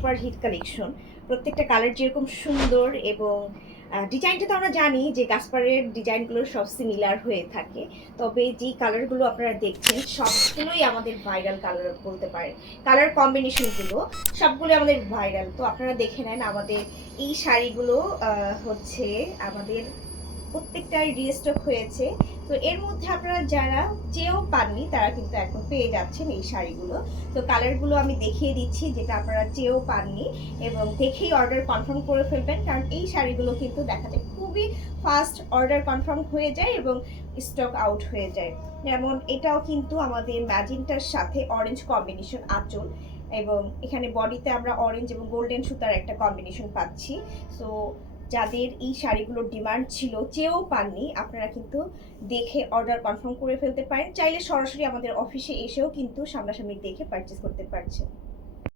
Super hit collection. প্রত্যেকটা colour যেরকম সুন্দর এবং ডিজাইনটা তো আমরা জানি যে গাসপারের ডিজাইনগুলো সব সিমিলার হয়ে থাকে। তবে যেই কালারগুলো আপনারা দেখছেন সবগুলোই আমাদের ভাইরাল কালার বলতে পারেন। কালার কম্বিনেশনগুলো সবগুলো আমাদের ভাইরাল। তো আপনারা দেখে নেন আমাদের এই শাড়িগুলো হচ্ছে আমাদের প্রত্যেকটাই রিস্টক হয়েছে। তো এর মধ্যে আপনারা যারা চেয়েও পাননি তারা কিন্তু এখন পেয়ে যাচ্ছেন এই শাড়িগুলো। তো কালারগুলো আমি দেখিয়ে দিচ্ছি যেটা আপনারা চেয়েও পাননি, এবং দেখেই অর্ডার কনফার্ম করে ফেলবেন, কারণ এই শাড়িগুলো কিন্তু দেখা যায় খুবই ফাস্ট অর্ডার কনফার্ম হয়ে যায় এবং স্টক আউট হয়ে যায়। যেমন এটাও কিন্তু আমাদের ম্যাজেন্টার সাথে অরেঞ্জ কম্বিনেশন আঁচল, এবং এখানে বডিতে আমরা অরেঞ্জ এবং গোল্ডেন সুতার একটা কম্বিনেশন পাচ্ছি। সো যাদের এই শাড়িগুলোর ডিমান্ড ছিল, চেয়েও পাননি, আপনারা কিন্তু দেখে অর্ডার কনফার্ম করে ফেলতে পারেন। চাইলে সরাসরি আমাদের অফিসে এসেও কিন্তু সামনাসামনি দেখে পারচেস করতে পারছেন।